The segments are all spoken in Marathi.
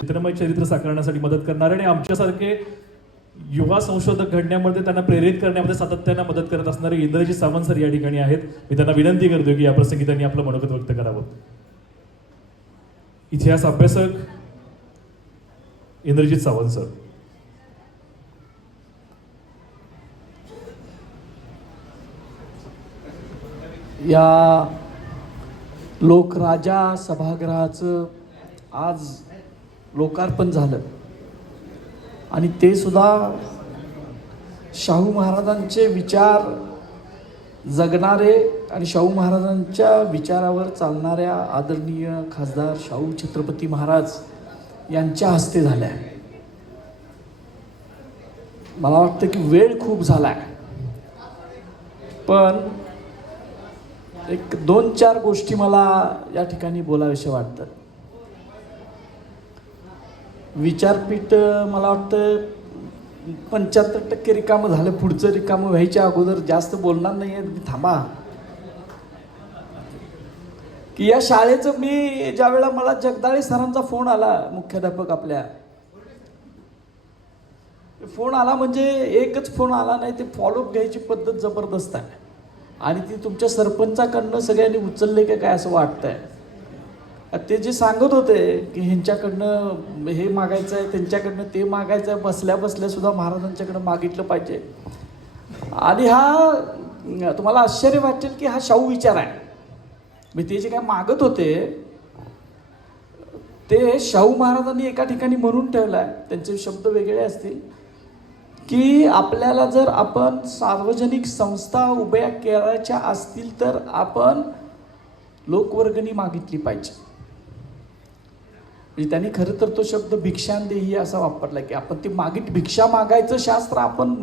चित्रमय चरित्र साकारण्यासाठी मदत करणारे आणि आमच्यासारखे युवा संशोधक घडण्यामध्ये त्यांना प्रेरित करण्यामध्ये सातत्यानं मदत करत असणारे इंद्रजित सावंत सर या ठिकाणी आहेत. मी त्यांना विनंती करतो की या प्रसंगी त्यांनी आपलं मनोगत व्यक्त करावं. इतिहास अभ्यासक इंद्रजित सावंत सर. या लोकराजा सभागृहाचं आज लोकार्पण झालं आणि ते सुद्धा शाहू महाराजांचे विचार जगणारे आणि शाहू महाराजांच्या विचारावर चालणाऱ्या आदरणीय खासदार शाहू छत्रपती महाराज यांच्या हस्ते झाल्या. मला वाटतं की वेळ खूप झाला आहे, पण एक 2-4 गोष्टी मला या ठिकाणी बोलाव्याशा वाटतात. विचारपीठ मला वाटतं 75% रिकामं झालं. पुढचं रिकामं व्हायच्या अगोदर जास्त बोलणार नाही आहे मी. थांबा की या शाळेचं मी ज्या वेळेला मला जगदाळे सरांचा फोन आला, मुख्याध्यापक आपल्या, फोन आला म्हणजे एकच फोन आला नाही, ते फॉलोअप घ्यायची पद्धत जबरदस्त आहे आणि ती तुमच्या सरपंचाकडनं सगळ्यांनी उचलले का काय असं वाटतंय. ते जे सांगत होते की ह्यांच्याकडनं हे मागायचं आहे, त्यांच्याकडनं ते मागायचं आहे, बसल्या बसल्या सुद्धा महाराजांच्याकडनं मागितलं पाहिजे. आणि हा तुम्हाला आश्चर्य वाटेल की हा शाहू विचार आहे. मी ते जे काय मागत होते ते शाहू महाराजांनी एका ठिकाणी म्हणून ठेवलं आहे, त्यांचे शब्द वेगळे असतील, की आपल्याला जर आपण सार्वजनिक संस्था उभ्या करायच्या असतील तर आपण लोकवर्गणी मागितली पाहिजे. म्हणजे त्यांनी खरं तर तो शब्द भिक्षांदेही असा वापरला की आपण ती भिक्षा मागायचं शास्त्र आपण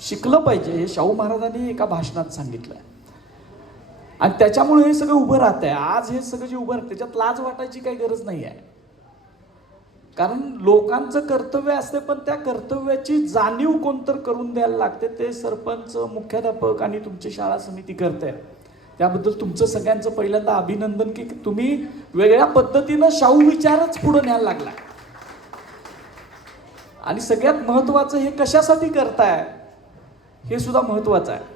शिकलं पाहिजे, हे शाहू महाराजांनी एका भाषणात सांगितलं आहे. आणि त्याच्यामुळे हे सगळं उभं राहत आहे. आज हे सगळं जे उभं राहतं त्याच्यात लाज वाटायची काही गरज नाही आहे, कारण लोकांचं कर्तव्य असते, पण त्या कर्तव्याची जाणीव कोणतर करून द्यायला लागते. ते सरपंच, मुख्याध्यापक आणि तुमची शाळा समिती करते. त्याबद्दल तुमचं सगळ्यांचं पहिल्यांदा अभिनंदन की तुम्ही वेगळ्या पद्धतीनं शाहू विचारच पुढे न्यायला लागला. आणि सगळ्यात महत्त्वाचं हे कशासाठी करताय हे सुद्धा महत्त्वाचं आहे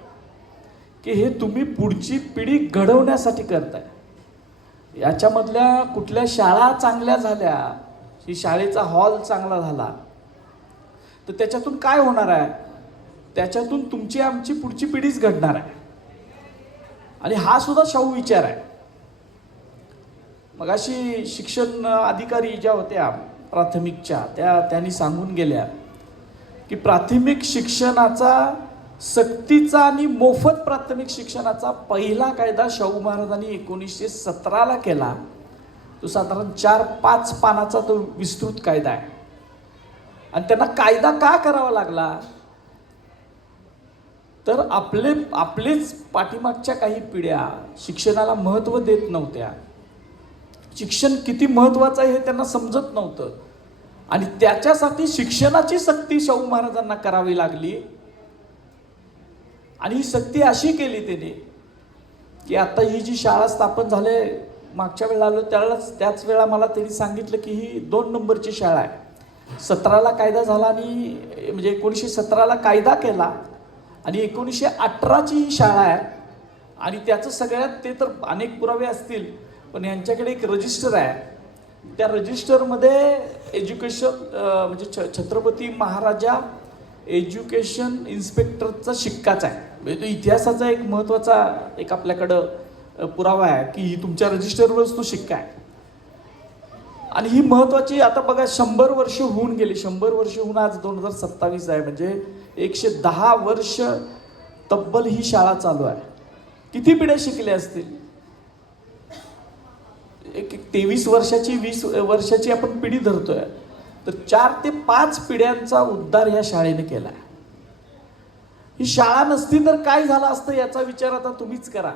की हे तुम्ही पुढची पिढी घडवण्यासाठी करताय. याच्यामधल्या कुठल्या शाळा चांगल्या झाल्या, ही शाळेचा हॉल चांगला झाला तर त्याच्यातून काय होणार आहे, त्याच्यातून तुमची आमची पुढची पिढीच घडणार आहे. आणि हा सुद्धा शाहू विचार आहे. मगाशी शिक्षण अधिकारी ज्या होत्या प्राथमिकच्या त्यांनी सांगून गेल्या की प्राथमिक शिक्षणाचा सक्तीचा आणि मोफत प्राथमिक शिक्षणाचा पहिला कायदा शाहू महाराजांनी 1917ला केला. तो साधारण 4-5 पानाचा तो विस्तृत कायदा आहे. आणि त्यांना कायदा का करावा लागला तर आपलेच पाठीमागच्या काही पिढ्या शिक्षणाला महत्त्व देत नव्हत्या. शिक्षण किती महत्त्वाचं आहे हे त्यांना समजत नव्हतं आणि त्याच्यासाठी शिक्षणाची सक्ती शाहू महाराजांना करावी लागली. आणि ही सक्ती अशी केली त्याने की आता ही जी शाळा स्थापन झाले, मागच्या वेळेला आलो त्याच वेळा मला त्यांनी सांगितलं की ही 2 नंबरची शाळा आहे. 17ला कायदा झाला आणि म्हणजे 1917ला कायदा केला आणि 1918ची ही शाळा आहे. आणि त्याचं सगळ्यात ते तर अनेक पुरावे असतील, पण यांच्याकडे एक रजिस्टर आहे. त्या रजिस्टरमध्ये एज्युकेशन म्हणजे छत्रपती महाराजा एज्युकेशन इन्स्पेक्टरचा शिक्काच आहे. म्हणजे तो इतिहासाचा एक महत्त्वाचा एक आपल्याकडं पुरावा आहे की ही तुमच्या रजिस्टरवरच तो शिक्का आहे. आणि ही महत्त्वाची आता बघा 100 वर्ष होऊन गेली. 100 वर्ष होऊन आज 2027 आहे, म्हणजे 110 वर्ष तब्बल ही शाळा चालू आहे. किती पिढ्या शिकल्या असतील? एक 23 वर्षाची 20 वर्षाची आपण पिढी धरतोय तर 4 ते 5 पिढ्यांचा उद्धार ह्या शाळेने केला. ही शाळा नसती तर काय झालं असतं याचा विचार आता तुम्हीच करा.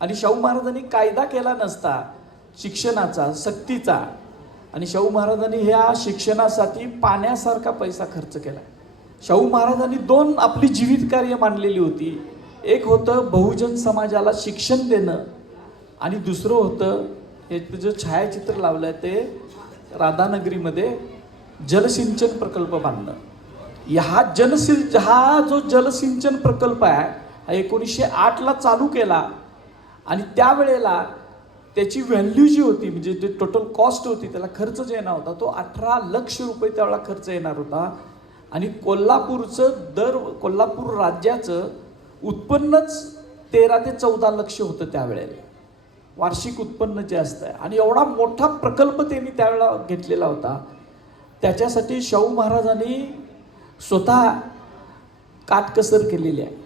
आणि शाहू महाराजांनी कायदा केला नसता शिक्षणाचा, सक्तीचा, आणि शाहू महाराजांनी ह्या शिक्षणासाठी पाण्यासारखा पैसा खर्च केला. शाहू महाराजांनी 2 आपली जीवित कार्य मांडलेली होती. एक होतं बहुजन समाजाला शिक्षण देणं आणि दुसरं होतं हे जे छायाचित्र लावलं आहे ते राधानगरीमध्ये जलसिंचन प्रकल्प बांधणं. हा जो जलसिंचन प्रकल्प आहे हा 1908ला चालू केला आणि त्यावेळेला त्याची व्हॅल्यू जी होती म्हणजे जे टोटल कॉस्ट होती त्याला खर्च जे येणार होता तो 18 लक्ष रुपये त्यावेळेला खर्च येणार होता. आणि कोल्हापूर राज्याचं उत्पन्नच 13 ते 14 लक्ष होतं त्यावेळेला वार्षिक उत्पन्न जे असतं. आणि एवढा मोठा प्रकल्प त्यांनी त्यावेळेला घेतलेला होता. त्याच्यासाठी शाहू महाराजांनी स्वतः काटकसर केलेली आहे.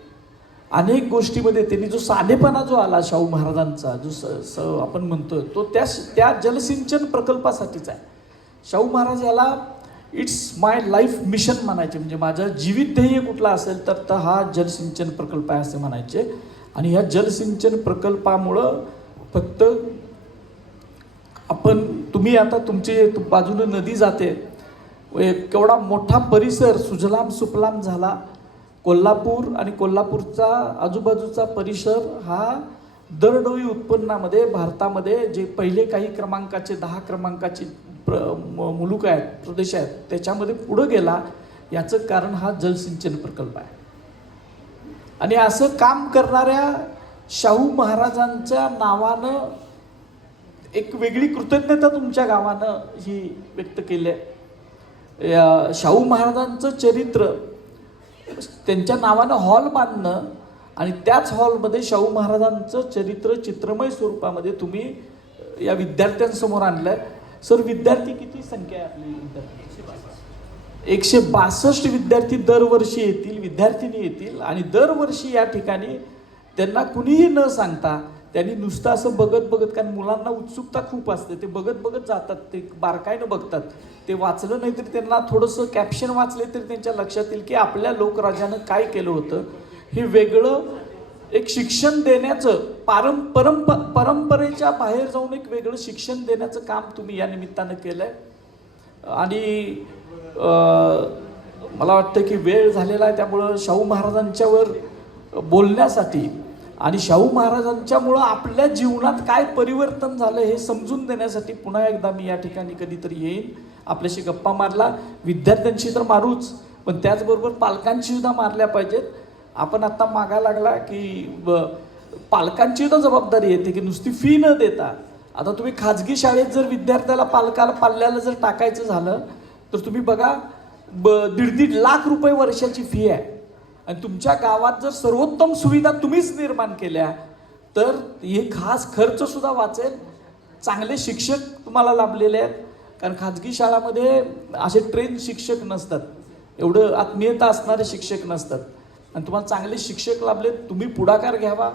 अनेक गोष्टीमध्ये त्यांनी जो साधेपणा जो आला शाहू महाराजांचा जो आपण म्हणतोय तो त्या जलसिंचन प्रकल्पासाठीच आहे. शाहू महाराज याला इट्स माय लाईफ मिशन म्हणायचे. म्हणजे माझं जीवित ध्येय कुठला असेल तर हा जलसिंचन प्रकल्प आहे असे म्हणायचे. आणि ह्या जलसिंचन प्रकल्पामुळं फक्त तुम्ही आता तुमची बाजूने नदी जाते केवढा मोठा परिसर सुजलाम सुफलाम झाला. कोल्हापूर आणि कोल्हापूरचा आजूबाजूचा परिसर हा दरडोई उत्पन्नामध्ये भारतामध्ये जे पहिले काही क्रमांकाचे 10 क्रमांकाचे मुलुक आहेत प्रदेश आहेत त्याच्यामध्ये पुढं गेला. याचं कारण हा जलसिंचन प्रकल्प आहे. आणि असं काम करणाऱ्या शाहू महाराजांच्या नावानं एक वेगळी कृतज्ञता तुमच्या गावानं ही व्यक्त केली आहे. शाहू महाराजांचं चरित्र त्यांच्या नावानं हॉल बांधणं आणि त्याच हॉलमध्ये शाहू महाराजांचं चरित्र चित्रमय स्वरूपामध्ये तुम्ही या विद्यार्थ्यांसमोर आणलंय. सर विद्यार्थी किती संख्या आहे आपली? 162 विद्यार्थी दरवर्षी येतील, विद्यार्थिनी येतील. आणि दरवर्षी या ठिकाणी त्यांना कुणीही न सांगता त्यांनी नुसतं असं बघत कारण मुलांना उत्सुकता खूप असते ते बघत जातात. ते बारकाईनं बघतात. ते वाचलं नाही तरी त्यांना थोडंसं कॅप्शन वाचले तरी त्यांच्या लक्षात येईल की आपल्या लोकराजानं काय केलं होतं. हे वेगळं एक शिक्षण देण्याचं परंपरेच्या बाहेर जाऊन एक वेगळं शिक्षण देण्याचं काम तुम्ही या निमित्तानं केलंय. आणि मला वाटतं की वेळ झालेला आहे त्यामुळं शाहू महाराजांच्यावर बोलण्यासाठी आणि शाहू महाराजांच्यामुळं आपल्या जीवनात काय परिवर्तन झालं हे समजून देण्यासाठी पुन्हा एकदा मी या ठिकाणी कधीतरी येईन. आपल्याशी गप्पा मारला विद्यार्थ्यांशी तर मारूच पण त्याचबरोबर पालकांशी सुद्धा मारल्या पाहिजेत. आपण आता मागा लागला की पालकांची सुद्धा जबाबदारी येते की नुसती फी न देता आता तुम्ही खाजगी शाळेत जर विद्यार्थ्याला पाल्याला जर टाकायचं झालं तर तुम्ही बघा 1.5 लाख रुपये वर्षाची फी आहे. आणि तुमच्या गावात जर सर्वोत्तम सुविधा तुम्हीच निर्माण केल्या तर हे खास खर्च सुद्धा वाचेल. चांगले शिक्षक तुम्हाला लाभलेले आहेत कारण खाजगी शाळामध्ये असे ट्रेन शिक्षक नसतात, एवढं आत्मीयता असणारे शिक्षक नसतात. आणि तुम्हाला चांगले शिक्षक लाभले तुम्ही पुढाकार घ्यावा.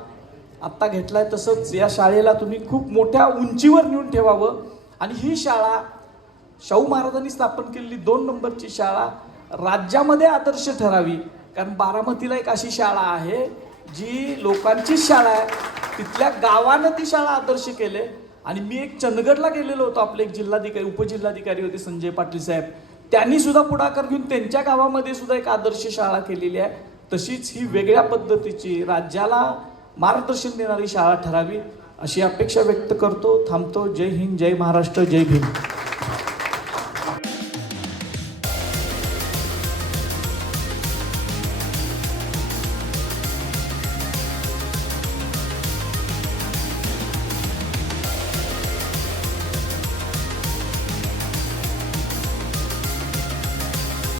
आत्ता घेतलाय तसंच या शाळेला तुम्ही खूप मोठ्या उंचीवर नेऊन ठेवावं. आणि ही शाळा शाहू महाराजांनी स्थापन केलेली 2 नंबरची शाळा राज्यामध्ये आदर्श ठरावी. कारण बारामतीला एक अशी शाळा आहे जी लोकांची शाळा आहे तिथल्या गावानं ती शाळा आदर्श केले. आणि मी एक चंदगडला गेलेलो होतो. आपले एक जिल्हाधिकारी उपजिल्हाधिकारी होते संजय पाटील साहेब त्यांनी सुद्धा पुढाकार घेऊन त्यांच्या गावामध्ये सुद्धा एक आदर्श शाळा केलेली आहे. तशीच ही वेगळ्या पद्धतीची राज्याला मार्गदर्शन देणारी शाळा ठरावी अशी अपेक्षा व्यक्त करतो. थांबतो. जय हिंद, जय महाराष्ट्र, जय भीम.